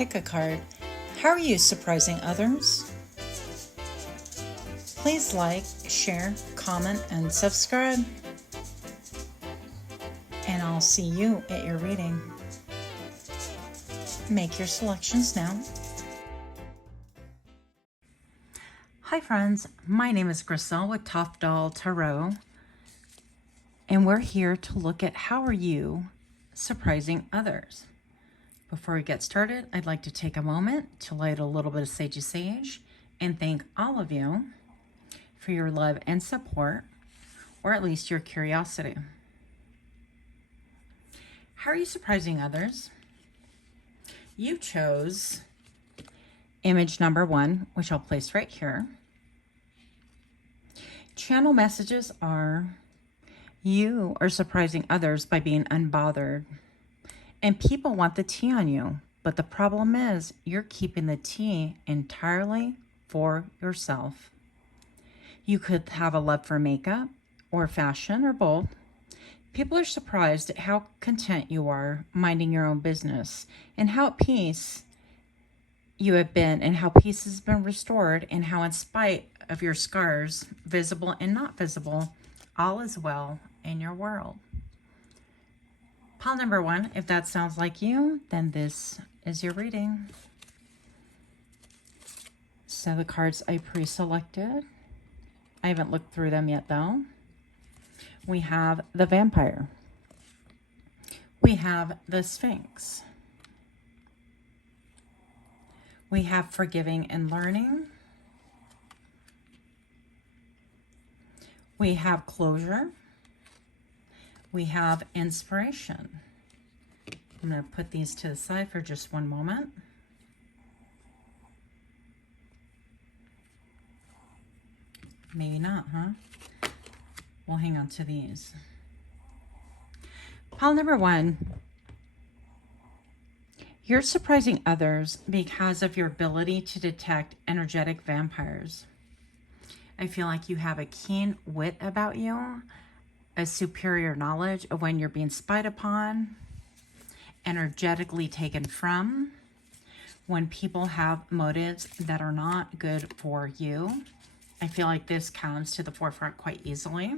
Pickacard. How are you surprising others? Please like, share, comment, and subscribe. And I'll see you at your reading. Make your selections now. Hi friends, my name is Griselle with Tough Doll Tarot. And we're here to look at how are you surprising others. Before we get started, I'd like to take a moment to light a little bit of sagey sage and thank all of you for your love and support, or at least your curiosity. How are you surprising others? You chose image number 1, which I'll place right here. Channel messages are, you are surprising others by being unbothered. And people want the tea on you, but the problem is you're keeping the tea entirely for yourself. You could have a love for makeup or fashion or both. People are surprised at how content you are minding your own business and how at peace you have been and how peace has been restored and how in spite of your scars, visible and not visible, all is well in your world. Pile number 1, if that sounds like you, then this is your reading. So the cards I pre-selected, I haven't looked through them yet though. We have the Vampire. We have the Sphinx. We have Forgiving and Learning. We have Closure. We have Inspiration. I'm going to put these to the side for just one moment. Maybe not, huh? We'll hang on to these. Pile number 1. You're surprising others because of your ability to detect energetic vampires. I feel like you have a keen wit about you, a superior knowledge of when you're being spied upon, energetically taken from, when people have motives that are not good for you. I feel like this comes to the forefront quite easily.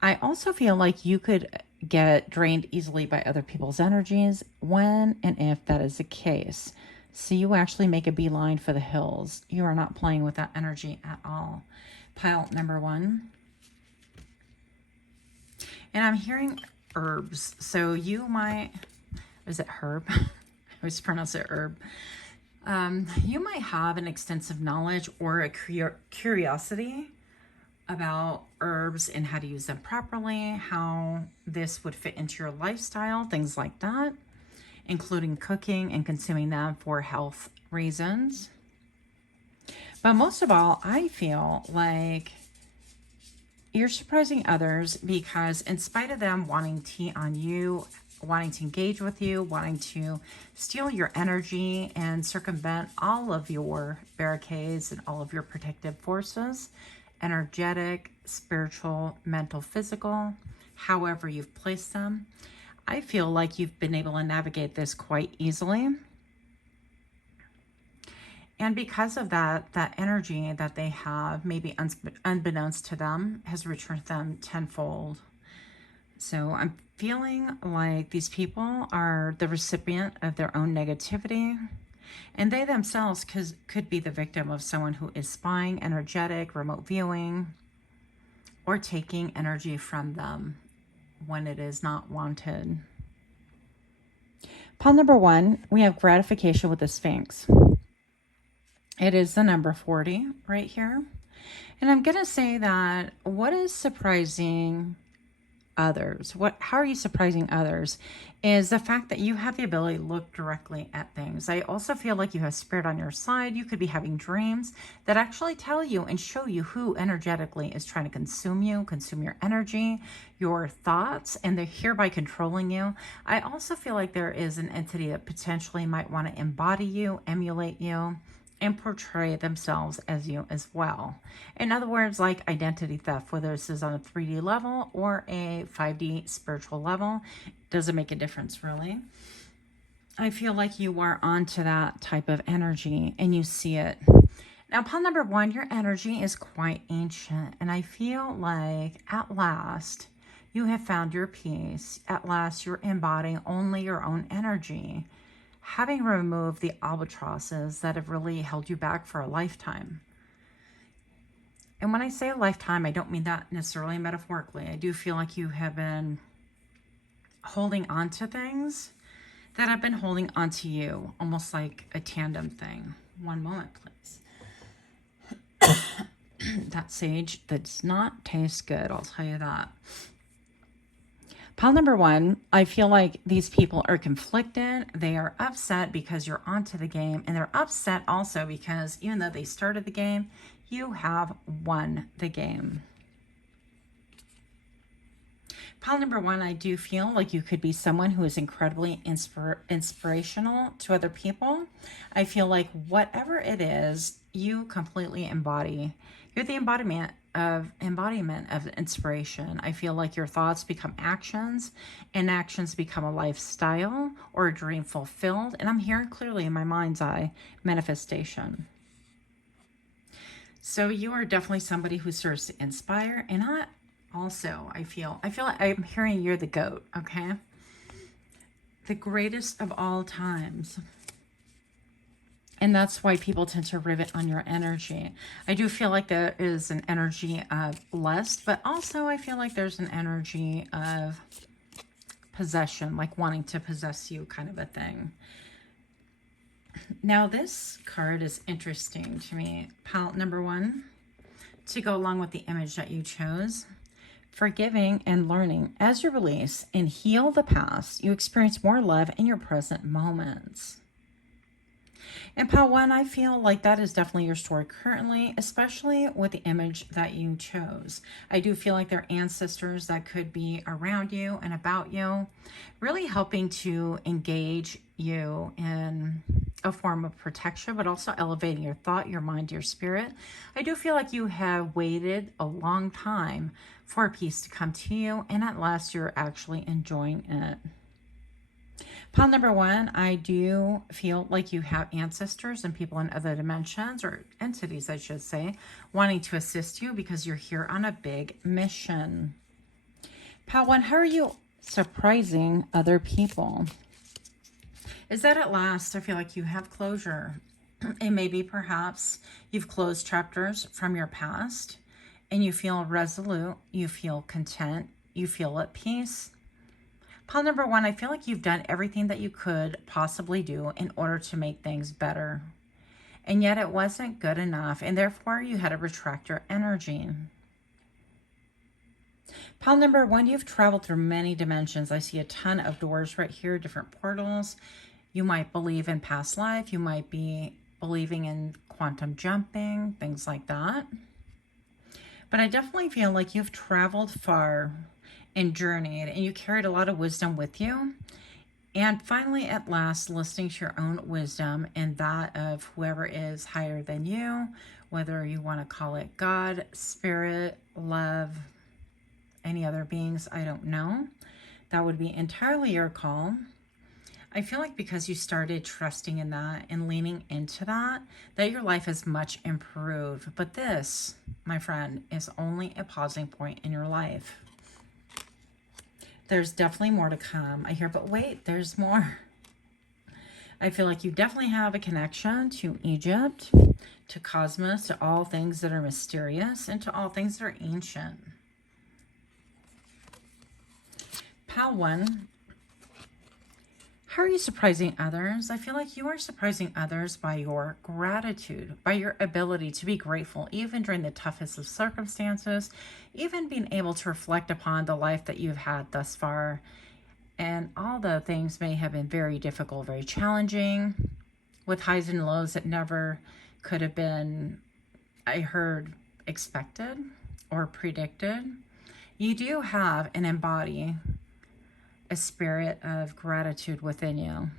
I also feel like you could get drained easily by other people's energies when and if that is the case. So you actually make a beeline for the hills. You are not playing with that energy at all. Pile number 1. And I'm hearing herbs. So you might, is it herb? I always pronounce it herb. You might have an extensive knowledge or a curiosity about herbs and how to use them properly, how this would fit into your lifestyle, things like that, including cooking and consuming them for health reasons. But most of all, I feel like you're surprising others because in spite of them wanting tea on you, wanting to engage with you, wanting to steal your energy and circumvent all of your barricades and all of your protective forces, energetic, spiritual, mental, physical, however you've placed them, I feel like you've been able to navigate this quite easily. And because of that, that energy that they have, maybe unbeknownst to them, has returned them tenfold. So I'm feeling like these people are the recipient of their own negativity, and they themselves could be the victim of someone who is spying, energetic, remote viewing, or taking energy from them when it is not wanted. Pile number 1, we have gratification with the Sphinx. It is the number 40 right here. And I'm going to say that what is surprising others, how are you surprising others, is the fact that you have the ability to look directly at things. I also feel like you have spirit on your side. You could be having dreams that actually tell you and show you who energetically is trying to consume you, consume your energy, your thoughts, and they're hereby controlling you. I also feel like there is an entity that potentially might want to embody you, emulate you, and portray themselves as you as well. In other words, like identity theft, whether this is on a 3D level or a 5D spiritual level, doesn't make a difference really. I feel like you are onto that type of energy and you see it. Now, pile number one, your energy is quite ancient. And I feel like at last you have found your peace. At last you're embodying only your own energy, having removed the albatrosses that have really held you back for a lifetime. And when I say a lifetime, I don't mean that necessarily metaphorically. I do feel like you have been holding on to things that have been holding on to you, almost like a tandem thing. One moment, please. That sage does not taste good, I'll tell you that. Pile number one, I feel like these people are conflicted. They are upset because you're onto the game, and they're upset also because even though they started the game, you have won the game. Pile number one, I do feel like you could be someone who is incredibly inspirational to other people. I feel like whatever it is, you completely embody. You're the embodiment of inspiration. I feel like your thoughts become actions, and actions become a lifestyle or a dream fulfilled. And I'm hearing clearly in my mind's eye, manifestation. So you are definitely somebody who serves to inspire, and I feel like I'm hearing you're the GOAT, okay? The greatest of all times. And that's why people tend to rivet on your energy. I do feel like there is an energy of lust, but also I feel like there's an energy of possession, like wanting to possess you kind of a thing. Now this card is interesting to me. Pile number one, to go along with the image that you chose. Forgiving and learning. As you release and heal the past, you experience more love in your present moments. And pile one, I feel like that is definitely your story currently, especially with the image that you chose. I do feel like there are ancestors that could be around you and about you, really helping to engage you in a form of protection, but also elevating your thought, your mind, your spirit. I do feel like you have waited a long time for peace to come to you, and at last you're actually enjoying it. Pile number one, I do feel like you have ancestors and people in other dimensions, or entities, I should say, wanting to assist you because you're here on a big mission. Pile one, how are you surprising other people? Is that at last, I feel like you have closure. And maybe perhaps you've closed chapters from your past and you feel resolute, you feel content, you feel at peace. Pile number one, I feel like you've done everything that you could possibly do in order to make things better. And yet it wasn't good enough, and therefore you had to retract your energy. Pile number one, you've traveled through many dimensions. I see a ton of doors right here, different portals. You might believe in past life. You might be believing in quantum jumping, things like that. But I definitely feel like you've traveled far and journeyed, and you carried a lot of wisdom with you. And finally, at last, listening to your own wisdom and that of whoever is higher than you, whether you want to call it God, spirit, love, any other beings, I don't know. That would be entirely your call. I feel like because you started trusting in that and leaning into that, that your life is much improved. But this, my friend, is only a pausing point in your life. There's definitely more to come. I hear, but wait, there's more. I feel like you definitely have a connection to Egypt, to cosmos, to all things that are mysterious, and to all things that are ancient. Pile one, how are you surprising others? I feel like you are surprising others by your gratitude, by your ability to be grateful, even during the toughest of circumstances, even being able to reflect upon the life that you've had thus far. And although things may have been very difficult, very challenging, with highs and lows that never could have been, I heard, expected or predicted, you do have and embody a spirit of gratitude within you.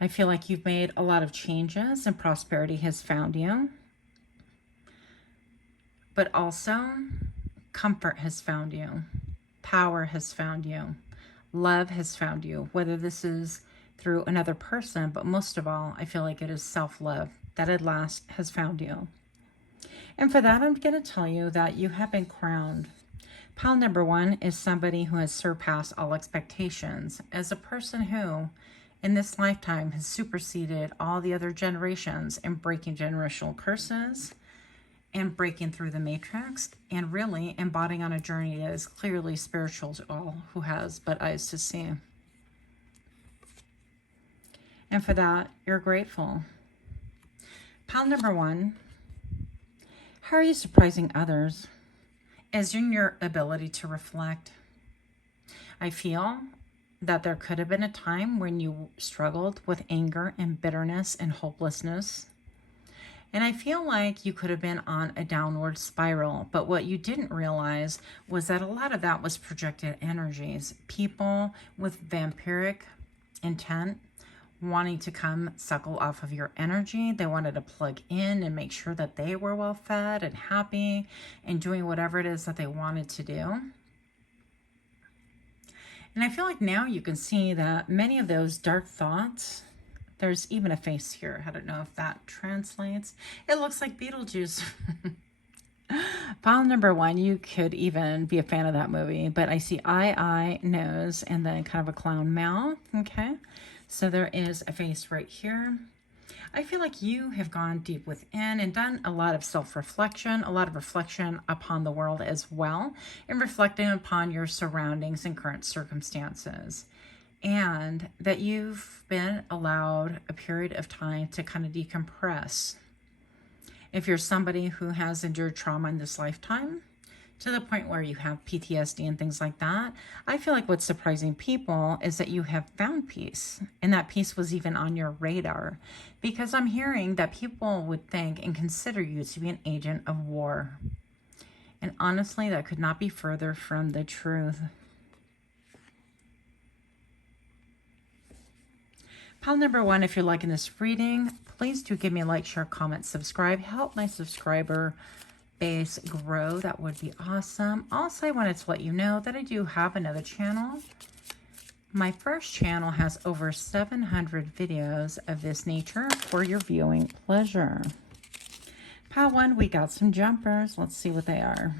I feel like you've made a lot of changes and prosperity has found you. But also, comfort has found you. Power has found you. Love has found you, whether this is through another person, but most of all, I feel like it is self-love that at last has found you. And for that, I'm going to tell you that you have been crowned. Pile number 1 is somebody who has surpassed all expectations, as a person who, in this lifetime, has superseded all the other generations in breaking generational curses and breaking through the matrix, and really embodying on a journey that is clearly spiritual to all who has but eyes to see. And for that, you're grateful. Pile number 1, how are you surprising others? As in your ability to reflect. I feel that there could have been a time when you struggled with anger and bitterness and hopelessness. And I feel like you could have been on a downward spiral, but what you didn't realize was that a lot of that was projected energies. People with vampiric intent wanting to come suckle off of your energy. They wanted to plug in and make sure that they were well fed and happy and doing whatever it is that they wanted to do. And I feel like now you can see that many of those dark thoughts, there's even a face here. I don't know if that translates. It looks like Beetlejuice. Pile number 1, you could even be a fan of that movie, but I see eye, nose, and then kind of a clown mouth. Okay. So there is a face right here. I feel like you have gone deep within and done a lot of self-reflection, a lot of reflection upon the world as well, and reflecting upon your surroundings and current circumstances. And that you've been allowed a period of time to kind of decompress. If you're somebody who has endured trauma in this lifetime, to the point where you have PTSD and things like that, I feel like what's surprising people is that you have found peace, and that peace was even on your radar, because I'm hearing that people would think and consider you to be an agent of war. And honestly, that could not be further from the truth. Pile number 1, if you're liking this reading, please do give me a like, share, comment, subscribe. Help my subscriber base grow. That would be awesome. Also, I wanted to let you know that I do have another channel. My first channel has over 700 videos of this nature for your viewing pleasure. Pile 1, we got some jumpers. Let's see what they are.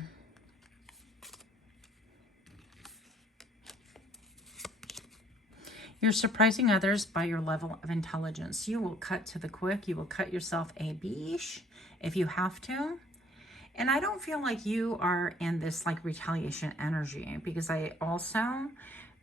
You're surprising others by your level of intelligence. You will cut to the quick. You will cut yourself a biche if you have to. And I don't feel like you are in this like retaliation energy, because I also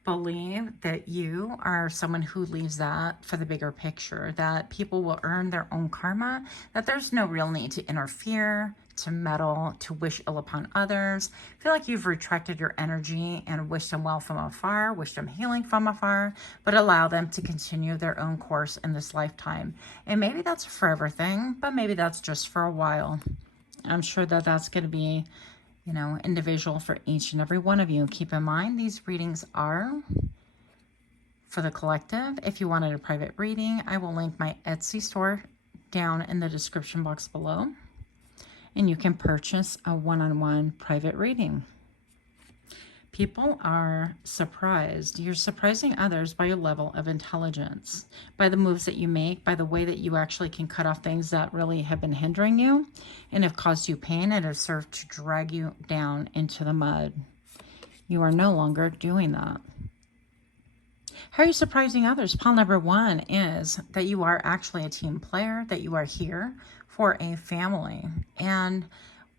believe that you are someone who leaves that for the bigger picture, that people will earn their own karma, that there's no real need to interfere, to meddle, to wish ill upon others. I feel like you've retracted your energy and wished them well from afar, wished them healing from afar, but allow them to continue their own course in this lifetime. And maybe that's a forever thing, but maybe that's just for a while. I'm sure that that's going to be, you know, individual for each and every one of you. Keep in mind, these readings are for the collective. If you wanted a private reading, I will link my Etsy store down in the description box below, and you can purchase a one-on-one private reading. People are surprised. You're surprising others by your level of intelligence, by the moves that you make, by the way that you actually can cut off things that really have been hindering you and have caused you pain and have served to drag you down into the mud. You are no longer doing that. How are you surprising others? Pile number 1 is that you are actually a team player, that you are here for a family. And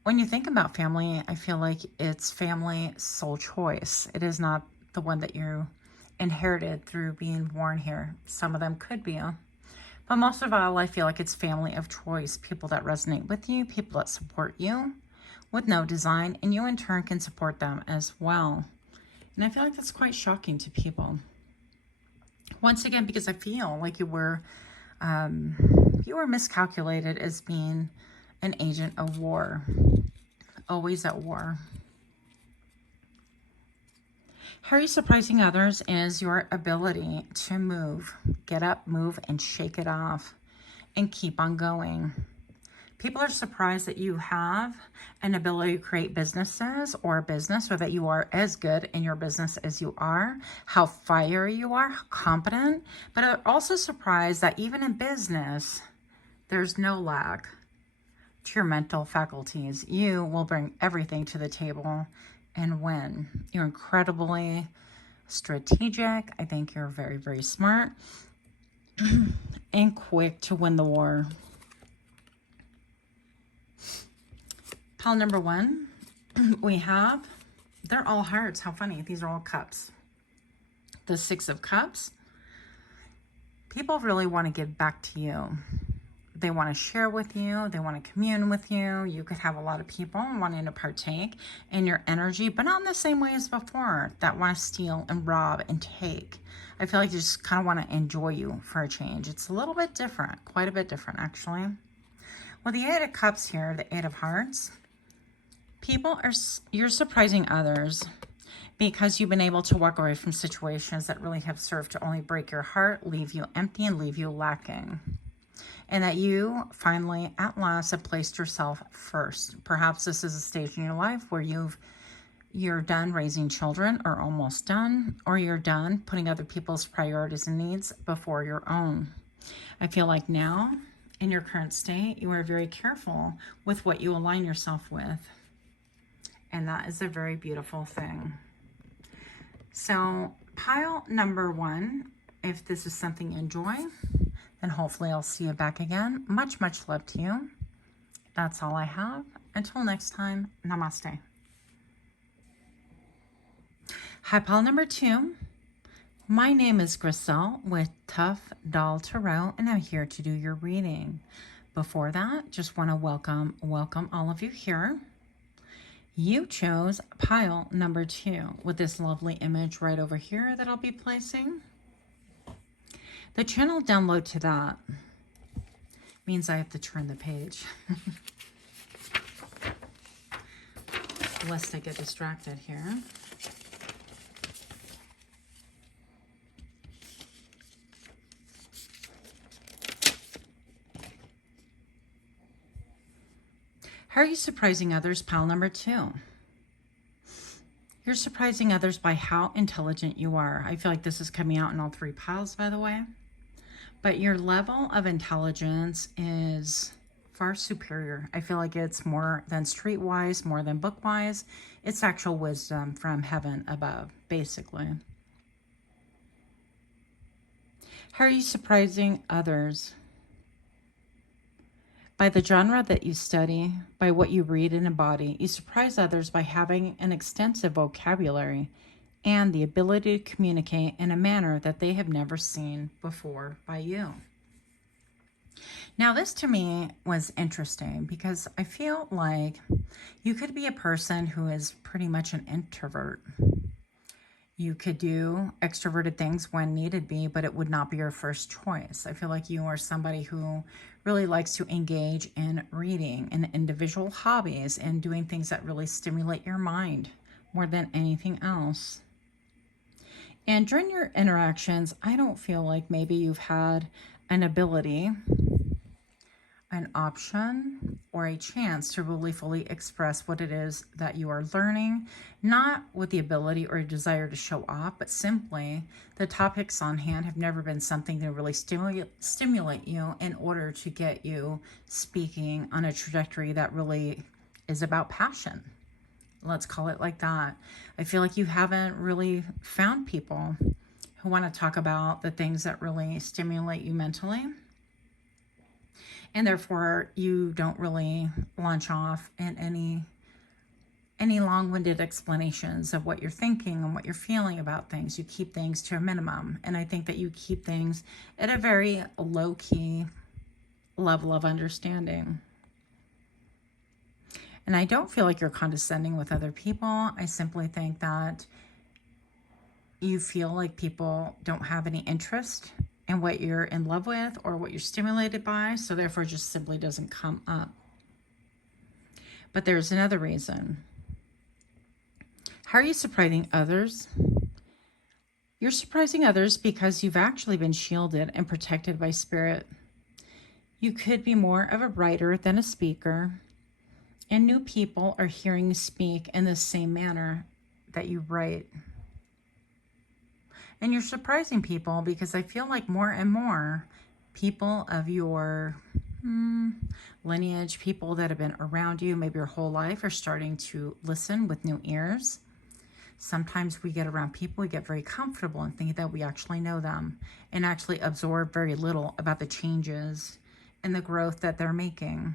when you think about family, I feel like it's family soul choice. It is not the one that you inherited through being born here. Some of them could be, but most of all, I feel like it's family of choice. People that resonate with you, people that support you with no design, and you in turn can support them as well. And I feel like that's quite shocking to people. Once again, because I feel like you were miscalculated as being an agent of war, always at war. How are you surprising others is your ability to move, get up, move, and shake it off, and keep on going. People are surprised that you have an ability to create businesses or a business, or that you are as good in your business as you are, how fiery you are, how competent. But are also surprised that even in business, there's no lack to your mental faculties. You will bring everything to the table and win. You're incredibly strategic. I think you're very, very smart and quick to win the war. Pile number 1, we have, they're all hearts. How funny. These are all cups. The 6 of Cups. People really want to give back to you. They want to share with you. They want to commune with you. You could have a lot of people wanting to partake in your energy, but not in the same way as before, that want to steal and rob and take. I feel like you just kind of want to enjoy you for a change. It's a little bit different, quite a bit different, actually. Well, the 8 of Cups here, the 8 of Hearts. You're surprising others because you've been able to walk away from situations that really have served to only break your heart, leave you empty, and leave you lacking. And that you finally, at last, have placed yourself first. Perhaps this is a stage in your life where you're done raising children, or almost done, or you're done putting other people's priorities and needs before your own. I feel like now, in your current state, you are very careful with what you align yourself with. And that is a very beautiful thing. So pile number 1, if this is something you enjoy, then hopefully I'll see you back again. Much, much love to you. That's all I have. Until next time, namaste. Hi, pile number 2. My name is Griselle with Tough Doll Tarot, and I'm here to do your reading. Before that, just want to welcome all of you here. You chose pile number 2 with this lovely image right over here that I'll be placing. The channel download to that means I have to turn the page. Lest I get distracted here. How are you surprising others? Pile number 2. You're surprising others by how intelligent you are. I feel like this is coming out in all 3 piles, by the way. But your level of intelligence is far superior. I feel like it's more than streetwise, more than bookwise. It's actual wisdom from heaven above, basically. How are you surprising others? By the genre that you study, by what you read and embody, you surprise others by having an extensive vocabulary and the ability to communicate in a manner that they have never seen before by you. Now, this to me was interesting because I feel like you could be a person who is pretty much an introvert. You could do extroverted things when needed be, but it would not be your first choice. I feel like you are somebody who really likes to engage in reading and individual hobbies and doing things that really stimulate your mind more than anything else. And during your interactions, I don't feel like maybe you've had an ability, an option, or a chance to really fully express what it is that you are learning, not with the ability or a desire to show off, but simply the topics on hand have never been something to really stimulate you in order to get you speaking on a trajectory that really is about passion. Let's call it like that. I feel like you haven't really found people who want to talk about the things that really stimulate you mentally. And therefore, you don't really launch off in any long-winded explanations of what you're thinking and what you're feeling about things. You keep things to a minimum. And I think that you keep things at a very low-key level of understanding. And I don't feel like you're condescending with other people. I simply think that you feel like people don't have any interest in what you're in love with or what you're stimulated by, so therefore it just simply doesn't come up. But there's another reason. How are you surprising others? You're surprising others because you've actually been shielded and protected by spirit. You could be more of a writer than a speaker. And new people are hearing you speak in the same manner that you write. And you're surprising people because I feel like more and more people of your lineage, people that have been around you maybe your whole life, are starting to listen with new ears. Sometimes we get around people, we get very comfortable and think that we actually know them and actually absorb very little about the changes and the growth that they're making.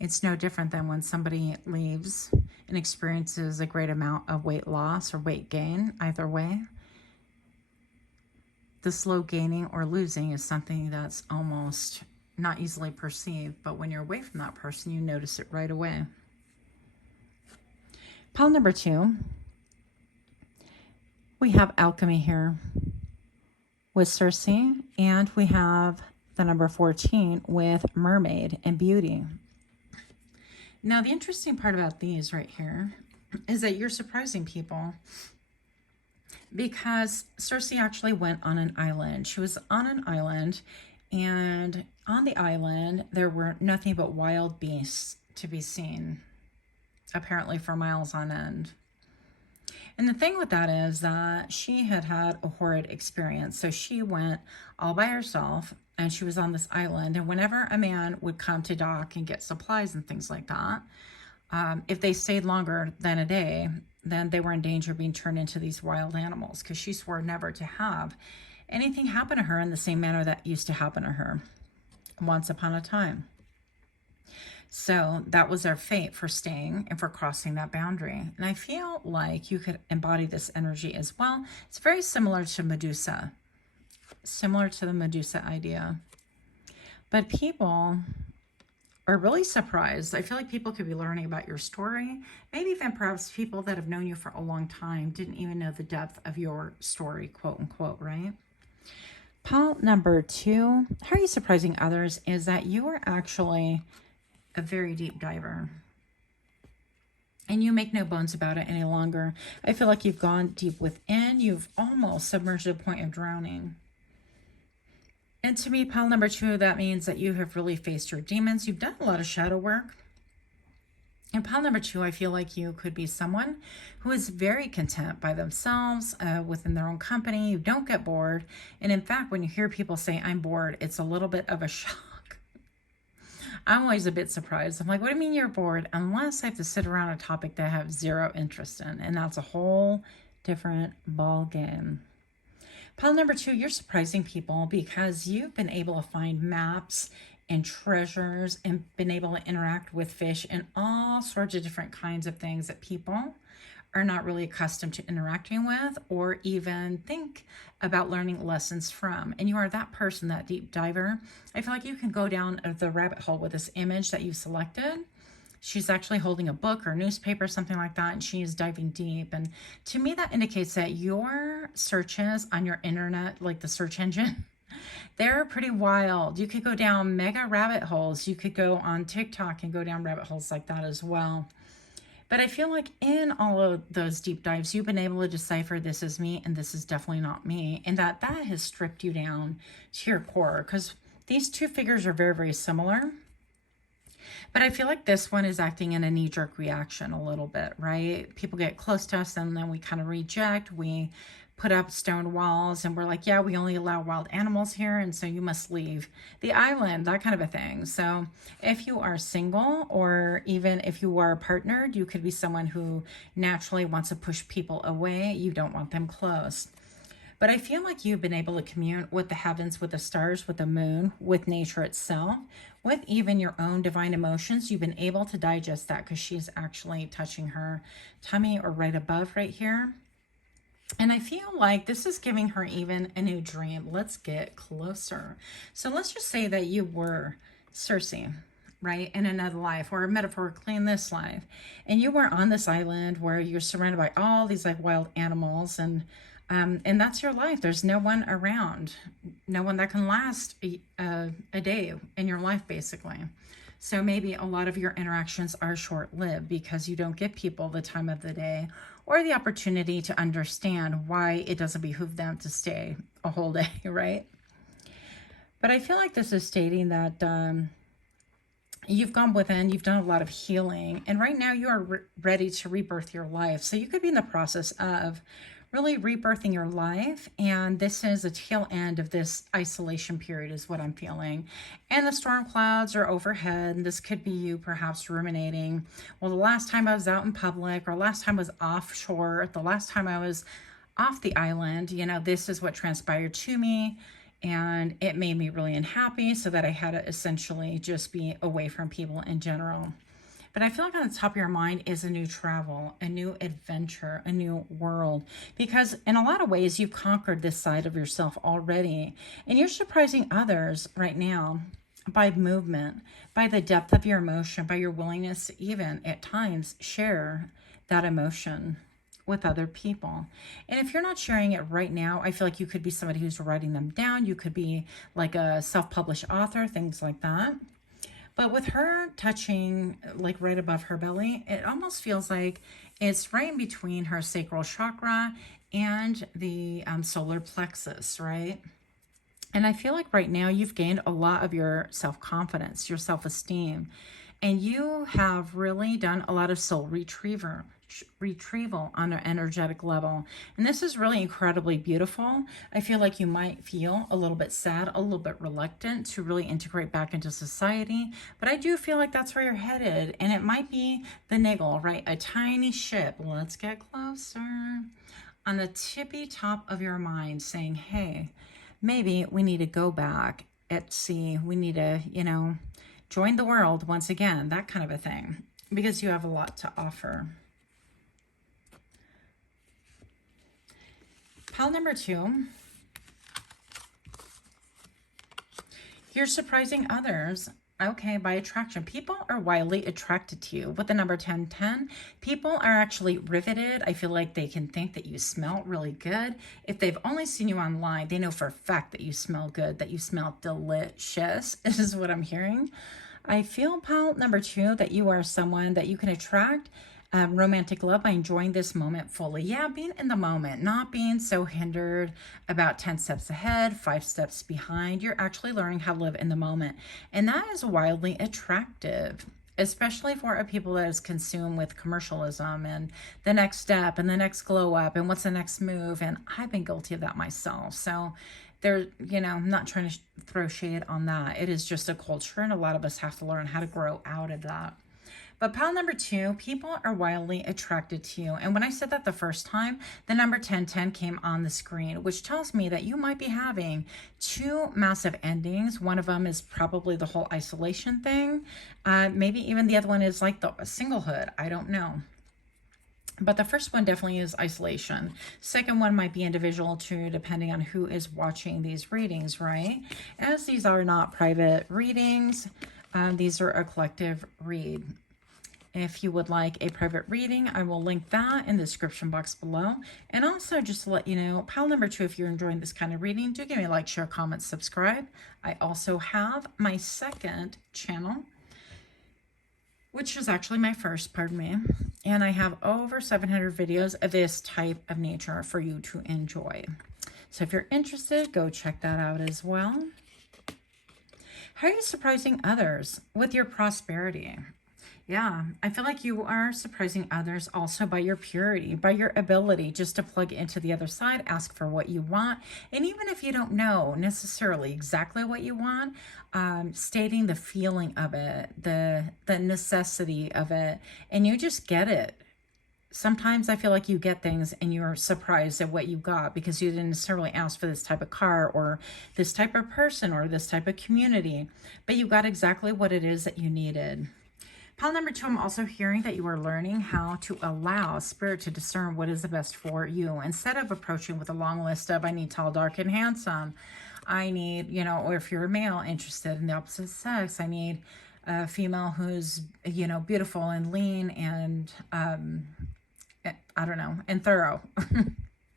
It's no different than when somebody leaves and experiences a great amount of weight loss or weight gain, either way. The slow gaining or losing is something that's almost not easily perceived, but when you're away from that person, you notice it right away. Pile number 2, we have alchemy here with Circe, and we have the number 14 with mermaid and beauty. Now, the interesting part about these right here is that you're surprising people because Circe actually went on an island. She was on an island, and on the island, there were nothing but wild beasts to be seen, apparently for miles on end. And the thing with that is that she had had a horrid experience. So she went all by herself, and she was on this island. And whenever a man would come to dock and get supplies and things like that, if they stayed longer than a day, then they were in danger of being turned into these wild animals, because she swore never to have anything happen to her in the same manner that used to happen to her once upon a time. So that was our fate for staying and for crossing that boundary. And I feel like you could embody this energy as well. It's very similar to Medusa, similar to the Medusa idea. But people are really surprised. I feel like people could be learning about your story. Maybe even perhaps people that have known you for a long time didn't even know the depth of your story, quote unquote, right? Pile number 2, how are you surprising others, is that you are actually a very deep diver. And you make no bones about it any longer. I feel like you've gone deep within. You've almost submerged to the point of drowning. And to me, pile number 2, that means that you have really faced your demons. You've done a lot of shadow work. And pile number 2, I feel like you could be someone who is very content by themselves, within their own company. You don't get bored. And in fact, when you hear people say, I'm bored, it's a little bit of a shock. I'm always a bit surprised. I'm like, what do you mean you're bored? Unless I have to sit around a topic that I have zero interest in. And that's a whole different ball game. Pile number 2, you're surprising people because you've been able to find maps and treasures and been able to interact with fish and all sorts of different kinds of things that people are not really accustomed to interacting with or even think about learning lessons from. And you are that person, that deep diver. I feel like you can go down the rabbit hole with this image that you selected. She's actually holding a book or newspaper, something like that, and she is diving deep. And to me, that indicates that your searches on your internet, like the search engine, they're pretty wild. You could go down mega rabbit holes. You could go on TikTok and go down rabbit holes like that as well. But I feel like in all of those deep dives, you've been able to decipher this is me and this is definitely not me. And that has stripped you down to your core, because these two figures are very, very similar. But I feel like this one is acting in a knee-jerk reaction a little bit, right? People get close to us and then we kind of reject. We put up stone walls and we're like, yeah, we only allow wild animals here, and so you must leave the island, that kind of a thing. So if you are single, or even if you are partnered, you could be someone who naturally wants to push people away. You don't want them close. But I feel like you've been able to commune with the heavens, with the stars, with the moon, with nature itself, with even your own divine emotions. You've been able to digest that because she's actually touching her tummy or right above right here. And I feel like this is giving her even a new dream. Let's get closer. So let's just say that you were Circe, right, in another life, or metaphorically in this life. And you were on this island where you're surrounded by all these like wild animals, and that's your life. There's no one around, no one that can last a day in your life, basically. So maybe a lot of your interactions are short-lived because you don't give people the time of the day or the opportunity to understand why it doesn't behoove them to stay a whole day, right? But I feel like this is stating that you've gone within, you've done a lot of healing, and right now you are ready to rebirth your life. So you could be in the process of really rebirthing your life, and this is the tail end of this isolation period is what I'm feeling. And the storm clouds are overhead, and this could be you perhaps ruminating, well, the last time I was out in public, or last time I was offshore, the last time I was off the island, you know, this is what transpired to me, and it made me really unhappy, so that I had to essentially just be away from people in general. But I feel like on the top of your mind is a new travel, a new adventure, a new world. Because in a lot of ways, you've conquered this side of yourself already. And you're surprising others right now by movement, by the depth of your emotion, by your willingness to even at times share that emotion with other people. And if you're not sharing it right now, I feel like you could be somebody who's writing them down. You could be like a self-published author, things like that. But with her touching like right above her belly, it almost feels like it's right in between her sacral chakra and the solar plexus, right? And I feel like right now you've gained a lot of your self-confidence, your self-esteem, and you have really done a lot of soul retrieval on an energetic level. And this is really incredibly beautiful. I feel like you might feel a little bit sad, a little bit reluctant to really integrate back into society, but I do feel like that's where you're headed. And it might be the niggle, right? A tiny ship. Let's get closer. On the tippy top of your mind saying, hey, maybe we need to go back at sea. We need to, you know, join the world once again, that kind of a thing, because you have a lot to offer. Pile number 2, you're surprising others. Okay, by attraction. People are wildly attracted to you. With the number 1010, people are actually riveted. I feel like they can think that you smell really good. If they've only seen you online, they know for a fact that you smell good, that you smell delicious. This is what I'm hearing. I feel, pile number 2, that you are someone that you can attract romantic love by enjoying this moment fully. Yeah, being in the moment, not being so hindered about 10 steps ahead, 5 steps behind. You're actually learning how to live in the moment. And that is wildly attractive, especially for a people that is consumed with commercialism and the next step and the next glow up and what's the next move. And I've been guilty of that myself. So there, you know, I'm not trying to throw shade on that. It is just a culture, and a lot of us have to learn how to grow out of that. But pile number 2, people are wildly attracted to you. And when I said that the first time, the number 1010 came on the screen, which tells me that you might be having 2 massive endings. One of them is probably the whole isolation thing. Maybe even the other one is like the singlehood. I don't know. But the first one definitely is isolation. Second one might be individual too, depending on who is watching these readings, right? As these are not private readings, these are a collective read. If you would like a private reading, I will link that in the description box below. And also, just to let you know, pile number 2, if you're enjoying this kind of reading, do give me a like, share, comment, subscribe. I also have my second channel, which is actually my first, pardon me. And I have over 700 videos of this type of nature for you to enjoy. So if you're interested, go check that out as well. How are you surprising others with your prosperity? Yeah, I feel like you are surprising others also by your purity, by your ability just to plug into the other side, ask for what you want. And even if you don't know necessarily exactly what you want, stating the feeling of it, the necessity of it, and you just get it. Sometimes I feel like you get things and you're surprised at what you got because you didn't necessarily ask for this type of car or this type of person or this type of community, but you got exactly what it is that you needed. Pile number 2, I'm also hearing that you are learning how to allow spirit to discern what is the best for you. Instead of approaching with a long list of, I need tall, dark, and handsome. I need, you know, or if you're a male interested in the opposite sex, I need a female who's, you know, beautiful and lean and, I don't know, and thorough.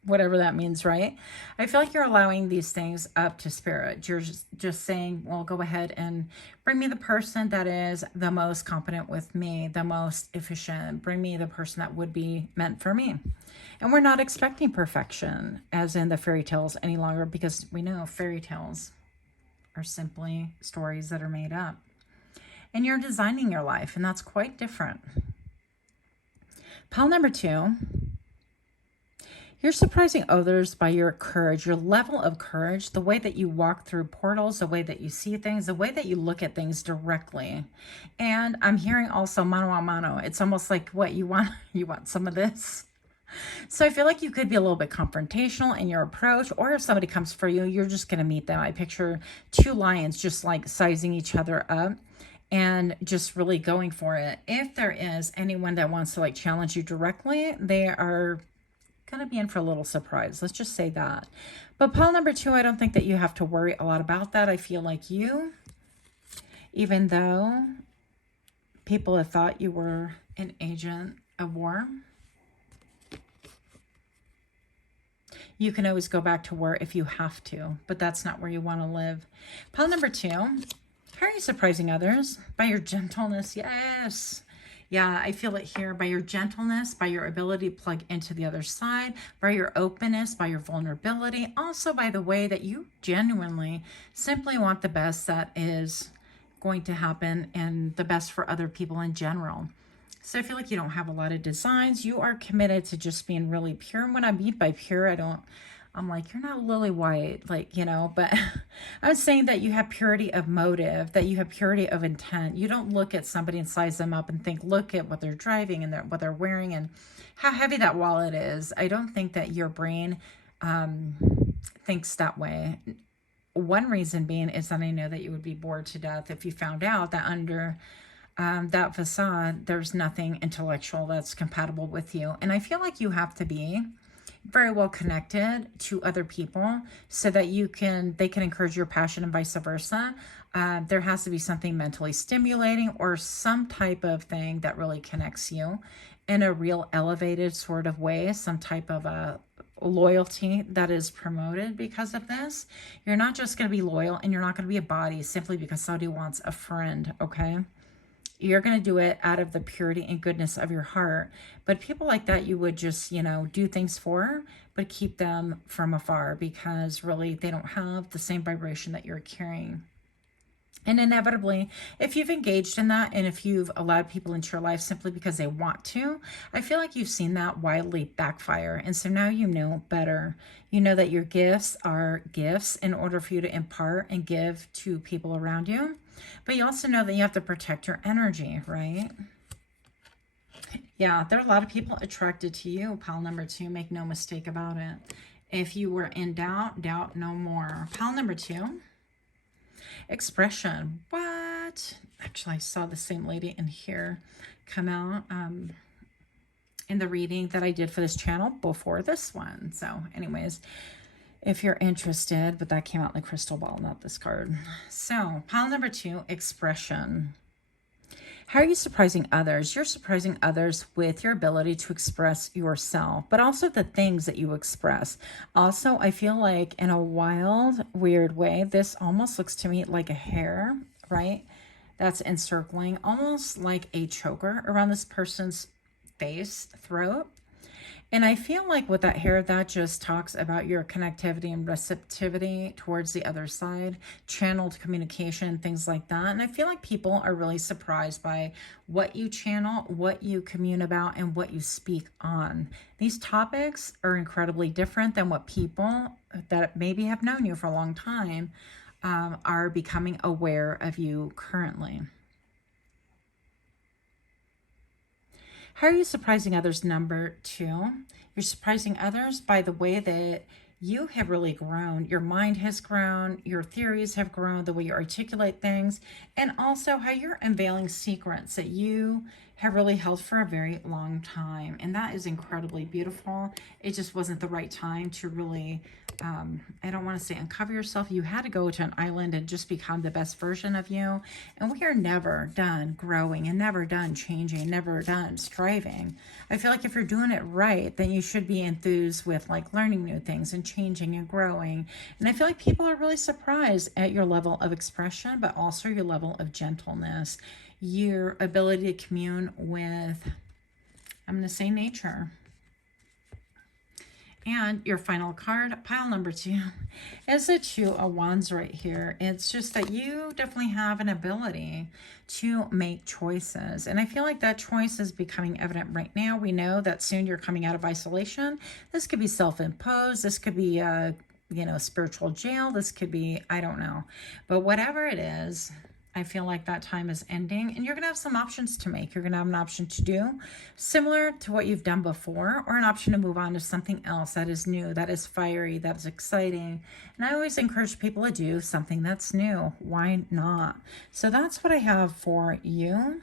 Whatever that means, right? I feel like you're allowing these things up to spirit. You're just saying, well, go ahead and bring me the person that is the most competent with me, the most efficient. Bring me the person that would be meant for me. And we're not expecting perfection, as in the fairy tales any longer, because we know fairy tales are simply stories that are made up. And you're designing your life, and that's quite different. Pile number 2, you're surprising others by your courage, your level of courage, the way that you walk through portals, the way that you see things, the way that you look at things directly. And I'm hearing also mano a mano. It's almost like what you want some of this. So I feel like you could be a little bit confrontational in your approach, or if somebody comes for you, you're just going to meet them. I picture 2 lions just like sizing each other up and just really going for it. If there is anyone that wants to like challenge you directly, they are going to be in for a little surprise. Let's just say that. But pile number 2, I don't think that you have to worry a lot about that. I feel like you, even though people have thought you were an agent of war, you can always go back to war if you have to, but that's not where you want to live. Pile number 2, how are you surprising others? By your gentleness. Yes. Yeah, I feel it here. By your gentleness, by your ability to plug into the other side, by your openness, by your vulnerability, also by the way that you genuinely simply want the best that is going to happen and the best for other people in general. So I feel like you don't have a lot of designs. You are committed to just being really pure. And when I mean by pure, I'm like, you're not lily white, like, you know, but I was saying that you have purity of motive, that you have purity of intent. You don't look at somebody and size them up and think, look at what they're driving and what they're wearing and how heavy that wallet is. I don't think that your brain thinks that way. One reason being is that I know that you would be bored to death if you found out that under that facade, there's nothing intellectual that's compatible with you. And I feel like you have to be very well connected to other people so that they can encourage your passion and vice versa. There has to be something mentally stimulating or some type of thing that really connects you in a real elevated sort of way, some type of a loyalty that is promoted because of this. You're not just going to be loyal, and you're not going to be a body simply because somebody wants a friend, okay? You're going to do it out of the purity and goodness of your heart. But people like that, you would just, you know, do things for, but keep them from afar because really they don't have the same vibration that you're carrying. And inevitably, if you've engaged in that and if you've allowed people into your life simply because they want to, I feel like you've seen that wildly backfire. And so now you know better. You know that your gifts are gifts in order for you to impart and give to people around you. But you also know that you have to protect your energy, right? Yeah, there are a lot of people attracted to you, pile number 2. Make no mistake about it. If you were in doubt, doubt no more. Pile number 2. Expression. What? Actually, I saw the same lady in here come out in the reading that I did for this channel before this one. So anyways, if you're interested, but that came out in the crystal ball, not this card. So pile number 2, expression. How are you surprising others? You're surprising others with your ability to express yourself, but also the things that you express. Also, I feel like in a wild, weird way, this almost looks to me like a hair, right? That's encircling, almost like a choker around this person's face, throat. And I feel like with that hair, that just talks about your connectivity and receptivity towards the other side, channeled communication, things like that. And I feel like people are really surprised by what you channel, what you commune about, and what you speak on. These topics are incredibly different than what people that maybe have known you for a long time are becoming aware of you currently. How are you surprising others? Number 2, you're surprising others by the way that you have really grown. Your mind has grown, your theories have grown, the way you articulate things, and also how you're unveiling secrets that you have really held for a very long time. And that is incredibly beautiful. It just wasn't the right time to really, I don't want to say uncover yourself. You had to go to an island and just become the best version of you. And we are never done growing and never done changing, never done striving. I feel like if you're doing it right, then you should be enthused with like learning new things and changing and growing. And I feel like people are really surprised at your level of expression, but also your level of gentleness, your ability to commune with, I'm going to say nature. And your final card, pile number 2, is the Two of Wands right here. It's just that you definitely have an ability to make choices. And I feel like that choice is becoming evident right now. We know that soon you're coming out of isolation. This could be self-imposed. This could be, spiritual jail. This could be, I don't know. But whatever it is, I feel like that time is ending and you're going to have some options to make. You're going to have an option to do similar to what you've done before, or an option to move on to something else that is new, that is fiery, that is exciting. And I always encourage people to do something that's new. Why not? So that's what I have for you.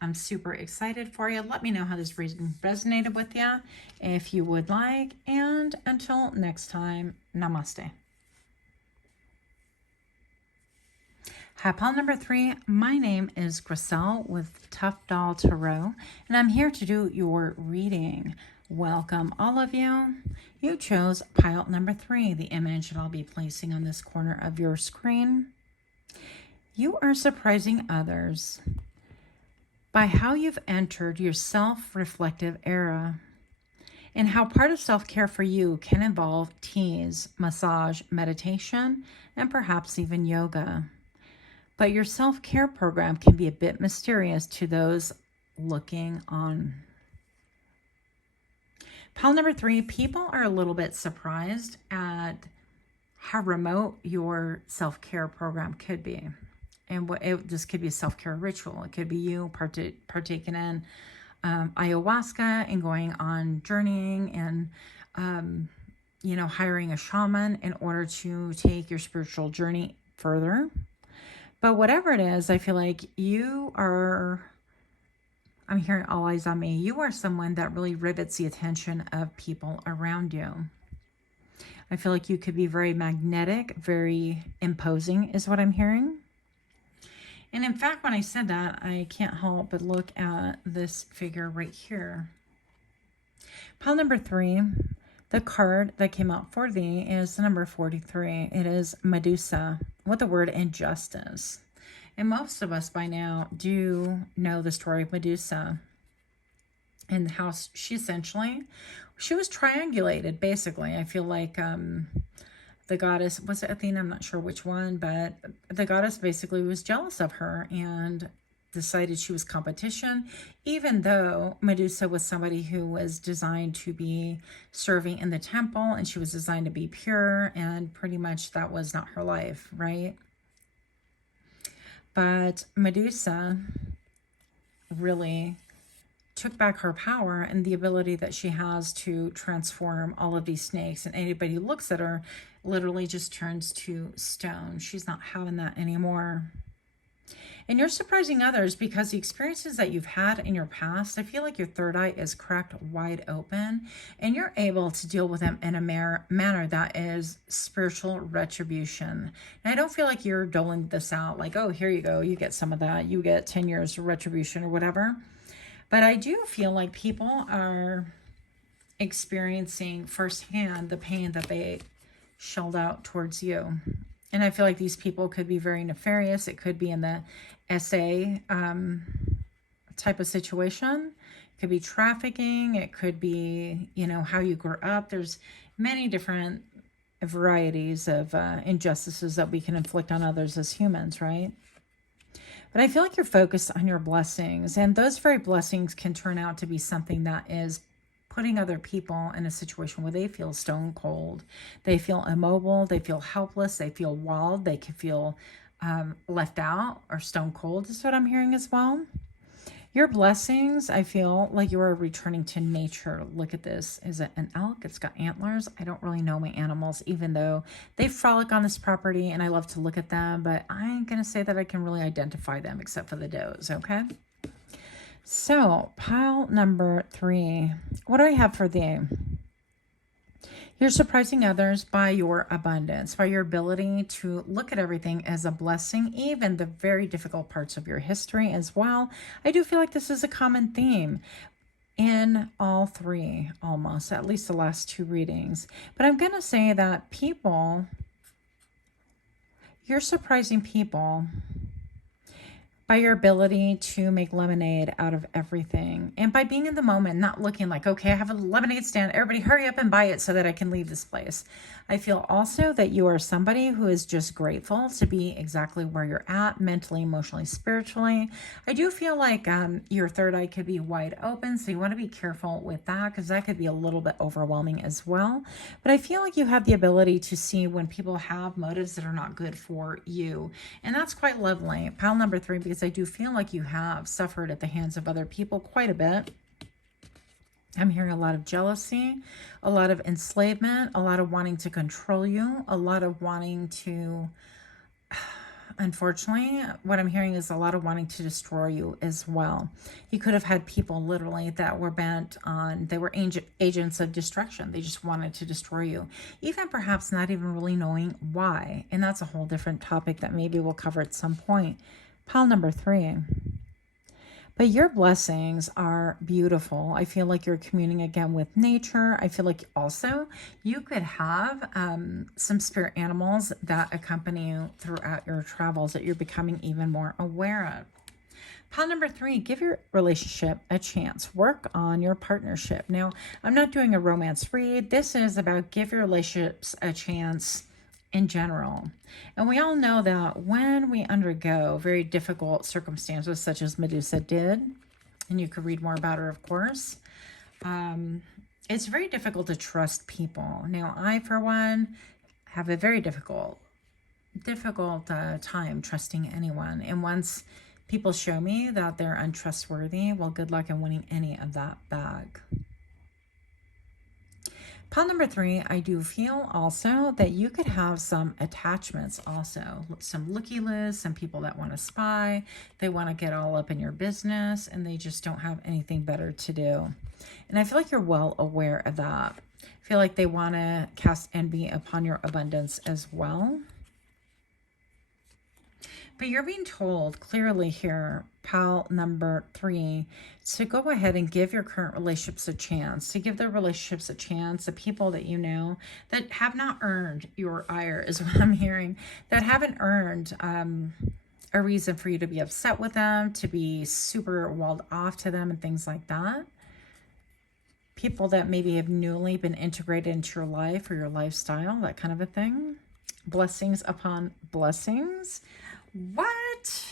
I'm super excited for you. Let me know how this reading resonated with you if you would like. And until next time, namaste. Pile number 3, my name is Griselle with Tough Doll Tarot, and I'm here to do your reading. Welcome, all of you. You chose pile number 3, the image that I'll be placing on this corner of your screen. You are surprising others by how you've entered your self-reflective era, and how part of self-care for you can involve teas, massage, meditation, and perhaps even yoga. But your self-care program can be a bit mysterious to those looking on. Pile number 3, people are a little bit surprised at how remote your self-care program could be. And this could be a self-care ritual. It could be you partaking in ayahuasca and going on journeying and, hiring a shaman in order to take your spiritual journey further. But whatever it is, I feel like I'm hearing all eyes on me. You are someone that really rivets the attention of people around you. I feel like you could be very magnetic, very imposing is what I'm hearing. And in fact, when I said that, I can't help but look at this figure right here. Pile number 3, the card that came out for thee is the number 43. It is Medusa with the word injustice. And most of us by now do know the story of Medusa and how she was triangulated, basically. I feel like the goddess, was it Athena? I'm not sure which one, but the goddess basically was jealous of her and decided she was competition, even though Medusa was somebody who was designed to be serving in the temple, and she was designed to be pure, and pretty much that was not her life, right? But Medusa really took back her power and the ability that she has to transform all of these snakes, and anybody who looks at her literally just turns to stone. She's not having that anymore. And you're surprising others because the experiences that you've had in your past, I feel like your third eye is cracked wide open and you're able to deal with them in a manner that is spiritual retribution. And I don't feel like you're doling this out like, oh, here you go, you get some of that, you get 10 years of retribution or whatever. But I do feel like people are experiencing firsthand the pain that they shelled out towards you. And I feel like these people could be very nefarious. It could be in the SA type of situation. It could be trafficking. It could be, how you grew up. There's many different varieties of injustices that we can inflict on others as humans, right? But I feel like you're focused on your blessings. And those very blessings can turn out to be something that is putting other people in a situation where they feel stone cold, they feel immobile, they feel helpless, they feel walled, they can feel left out or stone cold is what I'm hearing as well. Your blessings, I feel like you are returning to nature. Look at this. Is it an elk? It's got antlers. I don't really know my animals, even though they frolic on this property and I love to look at them, but I ain't going to say that I can really identify them except for the does, okay? So, pile number 3. What do I have for thee? You're surprising others by your abundance, by your ability to look at everything as a blessing, even the very difficult parts of your history as well. I do feel like this is a common theme in all 3, almost, at least the last 2 readings. But I'm going to say that you're surprising people by your ability to make lemonade out of everything, and by being in the moment, not looking like, okay, I have a lemonade stand, everybody hurry up and buy it so that I can leave this place. I feel also that you are somebody who is just grateful to be exactly where you're at, mentally, emotionally, spiritually. I do feel like your third eye could be wide open, so you want to be careful with that, because that could be a little bit overwhelming as well. But I feel like you have the ability to see when people have motives that are not good for you, and that's quite lovely. Pile number 3, because I do feel like you have suffered at the hands of other people quite a bit. I'm hearing a lot of jealousy, a lot of enslavement, a lot of wanting to control you, a lot of wanting to, unfortunately, what I'm hearing is a lot of wanting to destroy you as well. You could have had people literally that were bent on, they were agents of destruction. They just wanted to destroy you, even perhaps not even really knowing why. And that's a whole different topic that maybe we'll cover at some point. Pile number 3. But your blessings are beautiful. I feel like you're communing again with nature. I feel like also you could have some spirit animals that accompany you throughout your travels that you're becoming even more aware of. Pile number 3, give your relationship a chance. Work on your partnership. Now, I'm not doing a romance read. This is about give your relationships a chance in general. And we all know that when we undergo very difficult circumstances, such as Medusa did, and you could read more about her, of course, it's very difficult to trust people. Now, I, for one, have a very difficult time trusting anyone. And once people show me that they're untrustworthy, well, good luck in winning any of that back. Pile number 3, I do feel also that you could have some attachments also. Some looky-loos, some people that want to spy. They want to get all up in your business, and they just don't have anything better to do. And I feel like you're well aware of that. I feel like they want to cast envy upon your abundance as well. But you're being told clearly here, pile number 3, to go ahead and give your current relationships a chance, to give their relationships a chance, the people that you know that have not earned your ire is what I'm hearing, that haven't earned a reason for you to be upset with them, to be super walled off to them and things like that. People that maybe have newly been integrated into your life or your lifestyle, that kind of a thing. Blessings upon blessings. What?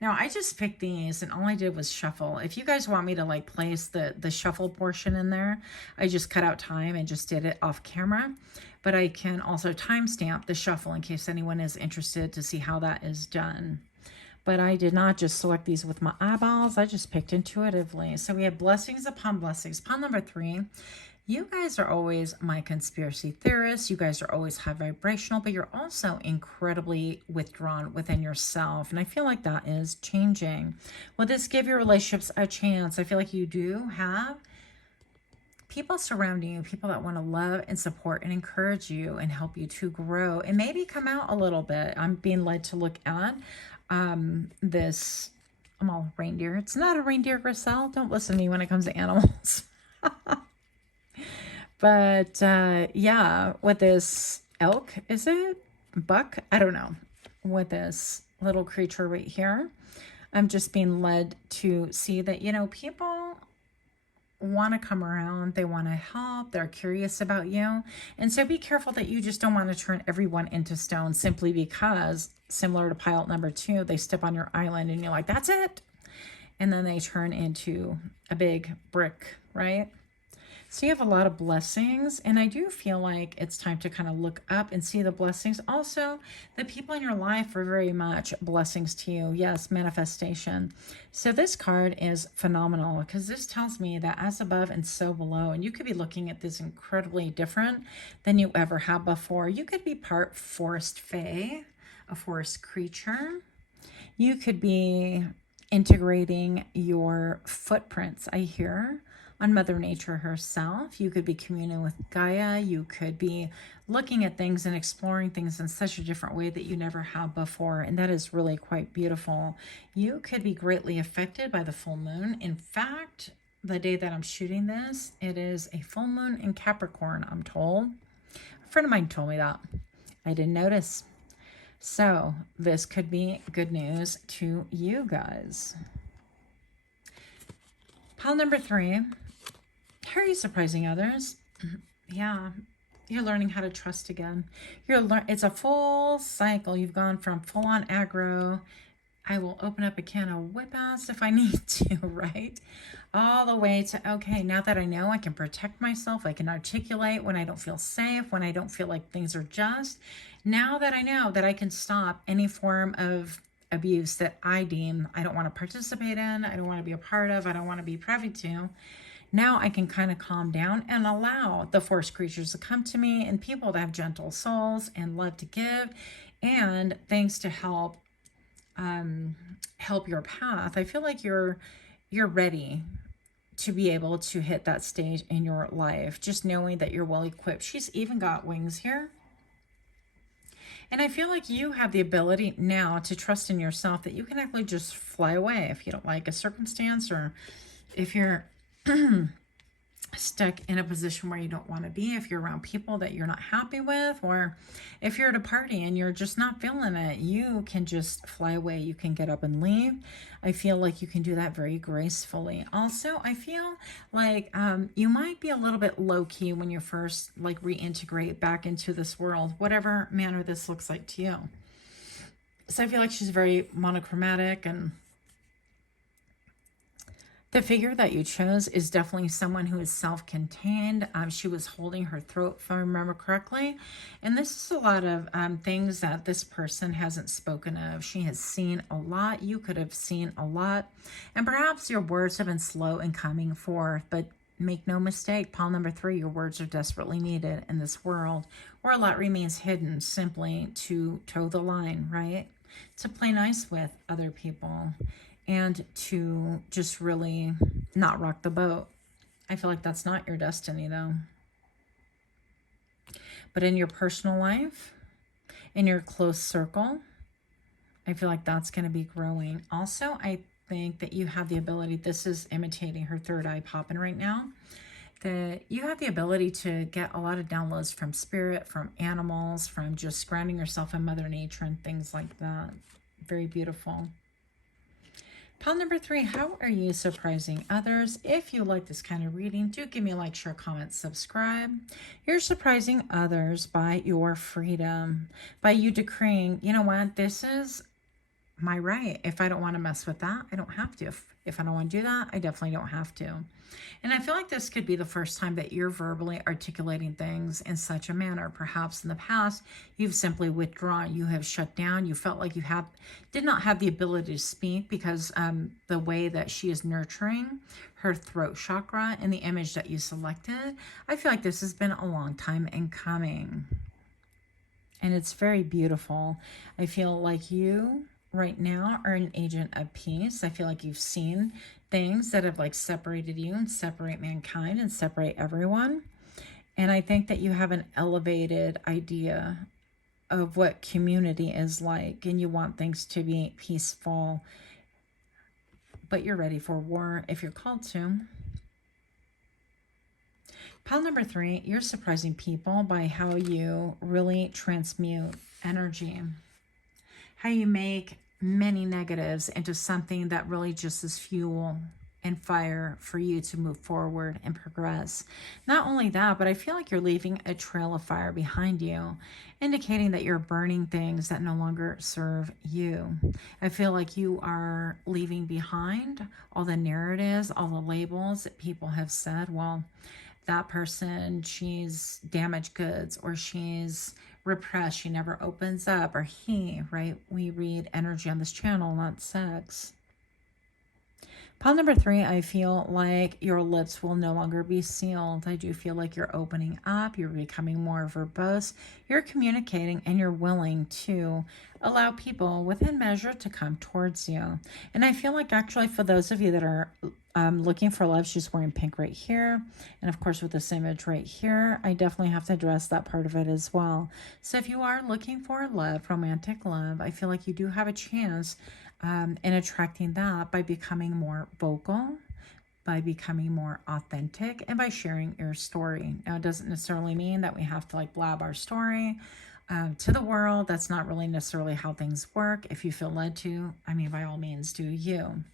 Now, I just picked these and all I did was shuffle. If you guys want me to like place the shuffle portion in there, I just cut out time and just did it off camera. But I can also timestamp the shuffle in case anyone is interested to see how that is done. But I did not just select these with my eyeballs. I just picked intuitively. So we have blessings upon blessings. Pile number 3. You guys are always my conspiracy theorists. You guys are always high vibrational, but you're also incredibly withdrawn within yourself. And I feel like that is changing. Will this give your relationships a chance? I feel like you do have people surrounding you, people that want to love and support and encourage you and help you to grow and maybe come out a little bit. I'm being led to look at this, I'm all reindeer. It's not a reindeer, Griselle. Don't listen to me when it comes to animals. But yeah, with this elk, is it buck? I don't know. With this little creature right here, I'm just being led to see that, you know, people want to come around. They want to help. They're curious about you. And so be careful that you just don't want to turn everyone into stone simply because, similar to pile number 2, they step on your island and you're like, that's it. And then they turn into a big brick, right? So you have a lot of blessings, and I do feel like it's time to kind of look up and see the blessings. Also, the people in your life are very much blessings to you. Yes, manifestation. So this card is phenomenal because this tells me that as above and so below, and you could be looking at this incredibly different than you ever have before. You could be part forest fae, a forest creature. You could be integrating your footprints, I hear, on Mother Nature herself. You could be communing with Gaia. You could be looking at things and exploring things in such a different way that you never have before. And that is really quite beautiful. You could be greatly affected by the full moon. In fact, the day that I'm shooting this, it is a full moon in Capricorn, I'm told. A friend of mine told me that. I didn't notice. So this could be good news to you guys. Pile number 3. How are you surprising others? Yeah, you're learning how to trust again. It's a full cycle. You've gone from full-on aggro, I will open up a can of whip-ass if I need to, right? All the way to, okay, now that I know I can protect myself, I can articulate when I don't feel safe, when I don't feel like things are just. Now that I know that I can stop any form of abuse that I deem I don't want to participate in, I don't want to be a part of, I don't want to be privy to, now I can kind of calm down and allow the force creatures to come to me and people that have gentle souls and love to give and things to help your path. I feel like you're ready to be able to hit that stage in your life, just knowing that you're well equipped. She's even got wings here. And I feel like you have the ability now to trust in yourself that you can actually just fly away if you don't like a circumstance, or if you're stuck in a position where you don't want to be, if you're around people that you're not happy with, or if you're at a party and you're just not feeling it, you can just fly away. You can get up and leave. I feel like you can do that very gracefully. Also, I feel like you might be a little bit low-key when you first like reintegrate back into this world, whatever manner this looks like to you. So I feel like she's very monochromatic, and the figure that you chose is definitely someone who is self-contained. She was holding her throat, if I remember correctly. And this is a lot of things that this person hasn't spoken of. She has seen a lot. You could have seen a lot. And perhaps your words have been slow in coming forth. But make no mistake, pile number 3, your words are desperately needed in this world, where a lot remains hidden simply to toe the line, right? To play nice with other people, and to just really not rock the boat. I feel like that's not your destiny, though. But in your personal life, in your close circle, I feel like that's going to be growing. Also, I think that you have the ability, this is imitating her third eye popping right now, that you have the ability to get a lot of downloads from spirit, from animals, from just grounding yourself in Mother Nature and things like that. Very beautiful. Pile number 3, how are you surprising others? If you like this kind of reading, do give me a like, share, comment, subscribe. You're surprising others by your freedom, by you decreeing, you know what, this is my right. If I don't want to mess with that, I don't have to. If I don't want to do that, I definitely don't have to. And I feel like this could be the first time that you're verbally articulating things in such a manner. Perhaps in the past, you've simply withdrawn. You have shut down. You felt like you did not have the ability to speak because the way that she is nurturing her throat chakra and the image that you selected, I feel like this has been a long time in coming. And it's very beautiful. I feel like you right now are an agent of peace. I feel like you've seen things that have like separated you and separate mankind and separate everyone. And I think that you have an elevated idea of what community is like, and you want things to be peaceful, but you're ready for war if you're called to. Pile number 3, you're surprising people by how you really transmute energy. How you make many negatives into something that really just is fuel and fire for you to move forward and progress. Not only that, but I feel like you're leaving a trail of fire behind you, indicating that you're burning things that no longer serve you. I feel like you are leaving behind all the narratives, all the labels that people have said, well, that person, she's damaged goods, or she's repressed, she never opens up, or he, right? We read energy on this channel, not sex. Pile number 3, I feel like your lips will no longer be sealed. I do feel like you're opening up, you're becoming more verbose, you're communicating, and you're willing to allow people within measure to come towards you. And I feel like actually for those of you that are looking for love, she's wearing pink right here. And of course with this image right here, I definitely have to address that part of it as well. So if you are looking for love, romantic love, I feel like you do have a chance in attracting that by becoming more vocal, by becoming more authentic, and by sharing your story. Now, it doesn't necessarily mean that we have to like blab our story. to the world. That's not really necessarily how things work. If you feel led to, I mean, by all means, do you.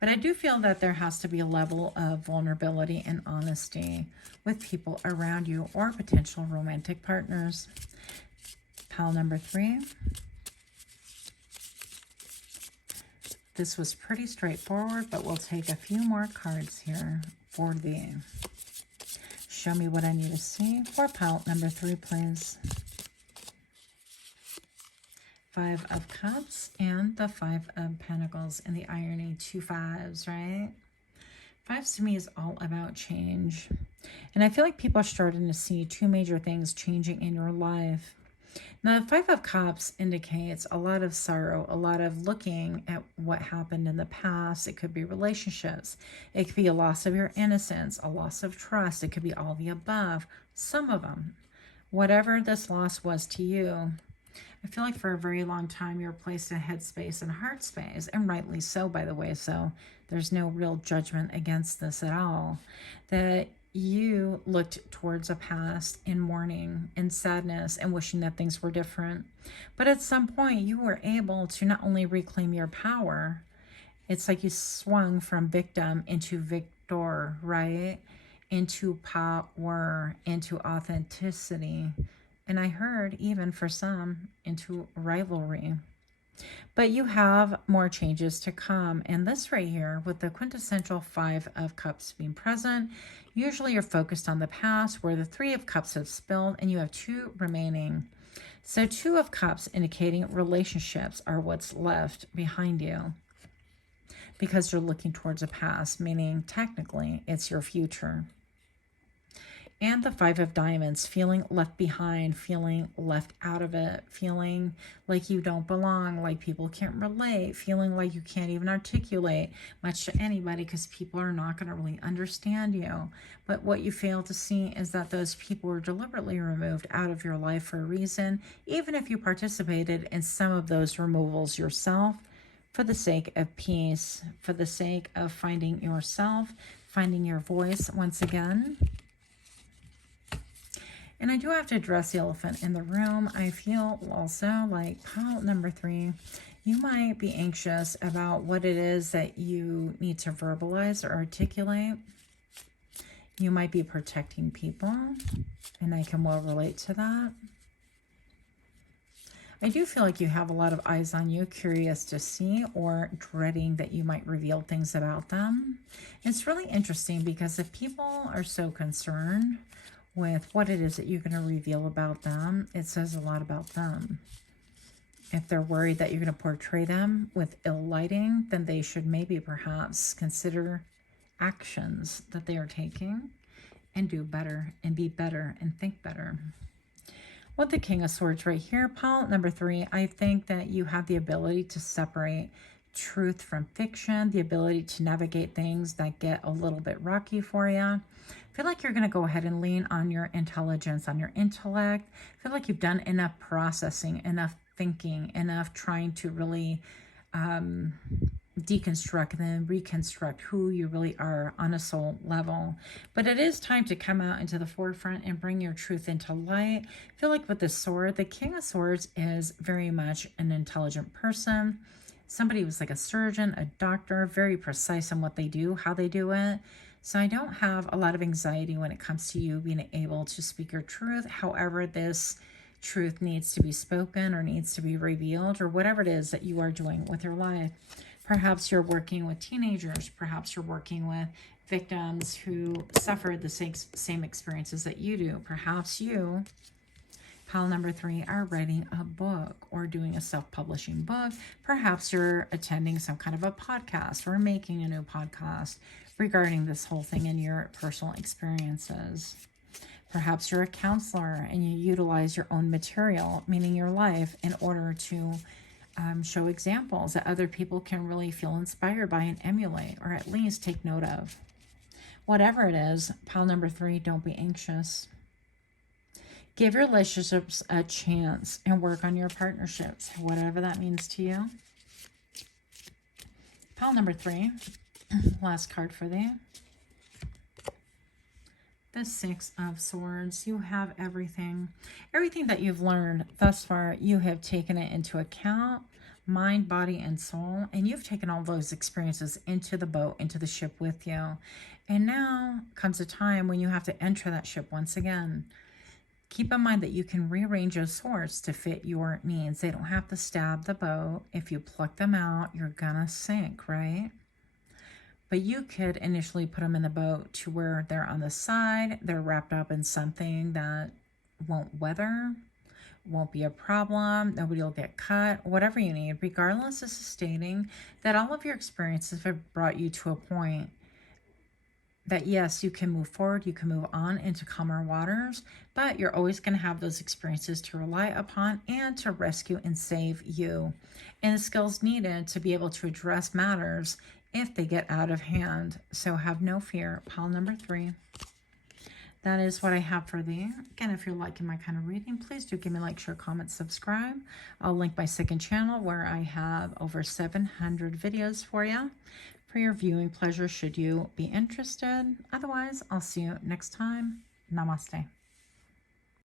But I do feel that there has to be a level of vulnerability and honesty with people around you or potential romantic partners. Pile number 3. This was pretty straightforward, but we'll take a few more cards here for thee. Show me what I need to see for pile number 3, please. 5 of Cups and the 5 of Pentacles, and the irony, 2 5s, right? 5s to me is all about change. And I feel like people are starting to see 2 major things changing in your life. Now, the 5 of Cups indicates a lot of sorrow, a lot of looking at what happened in the past. It could be relationships. It could be a loss of your innocence, a loss of trust. It could be all the above, some of them. Whatever this loss was to you, I feel like for a very long time you were placed in headspace and heart space, and rightly so, by the way, so there's no real judgment against this at all, that you looked towards a past in mourning and sadness and wishing that things were different. But at some point you were able to not only reclaim your power, it's like you swung from victim into victor, right? Into power, into authenticity. And I heard even for some into rivalry. But you have more changes to come. And this right here with the quintessential 5 of Cups being present, usually you're focused on the past where the 3 of Cups have spilled and you have 2 remaining. So 2 of Cups indicating relationships are what's left behind you because you're looking towards a past, meaning technically it's your future. And the 5 of Diamonds, feeling left behind, feeling left out of it, feeling like you don't belong, like people can't relate, feeling like you can't even articulate much to anybody because people are not going to really understand you. But what you fail to see is that those people were deliberately removed out of your life for a reason, even if you participated in some of those removals yourself, for the sake of peace, for the sake of finding yourself, finding your voice once again. And I do have to address the elephant in the room. I feel also like pile number 3, you might be anxious about what it is that you need to verbalize or articulate. You might be protecting people, and I can well relate to that. I do feel like you have a lot of eyes on you, curious to see or dreading that you might reveal things about them. It's really interesting because if people are so concerned with what it is that you're going to reveal about them, it says a lot about them. If they're worried that you're going to portray them with ill lighting, then they should maybe perhaps consider actions that they are taking and do better and be better and think better. With the King of Swords right here, pile number 3, I think that you have the ability to separate truth from fiction, the ability to navigate things that get a little bit rocky for you. I feel like you're going to go ahead and lean on your intelligence, on your intellect. I feel like you've done enough processing, enough thinking, enough trying to really deconstruct and then reconstruct who you really are on a soul level. But it is time to come out into the forefront and bring your truth into light. I feel like with the sword, the King of Swords is very much an intelligent person. Somebody who's like a surgeon, a doctor, very precise in what they do, how they do it. So I don't have a lot of anxiety when it comes to you being able to speak your truth. However, this truth needs to be spoken or needs to be revealed or whatever it is that you are doing with your life. Perhaps you're working with teenagers. Perhaps you're working with victims who suffered the same experiences that you do. Perhaps you, pile number 3, are writing a book or doing a self-publishing book. Perhaps you're attending some kind of a podcast or making a new podcast regarding this whole thing in your personal experiences. Perhaps you're a counselor and you utilize your own material, meaning your life, in order to show examples that other people can really feel inspired by and emulate, or at least take note of. Whatever it is, pile number 3, don't be anxious. Give your relationships a chance and work on your partnerships, whatever that means to you. Pile number 3, last card for you. The Six of Swords. You have everything. Everything that you've learned thus far, you have taken it into account. Mind, body, and soul. And you've taken all those experiences into the boat, into the ship with you. And now comes a time when you have to enter that ship once again. Keep in mind that you can rearrange those swords to fit your needs. They don't have to stab the boat. If you pluck them out, you're gonna sink, right? But you could initially put them in the boat to where they're on the side. They're wrapped up in something that won't weather, won't be a problem. Nobody will get cut, whatever you need. Regardless, this is stating that all of your experiences have brought you to a point that yes, you can move forward, you can move on into calmer waters, but you're always going to have those experiences to rely upon and to rescue and save you. And the skills needed to be able to address matters if they get out of hand. So have no fear. Pile number 3. That is what I have for thee. Again, if you're liking my kind of reading, please do give me a like, share, comment, subscribe. I'll link my second channel where I have over 700 videos for you for your viewing pleasure should you be interested. Otherwise, I'll see you next time. Namaste.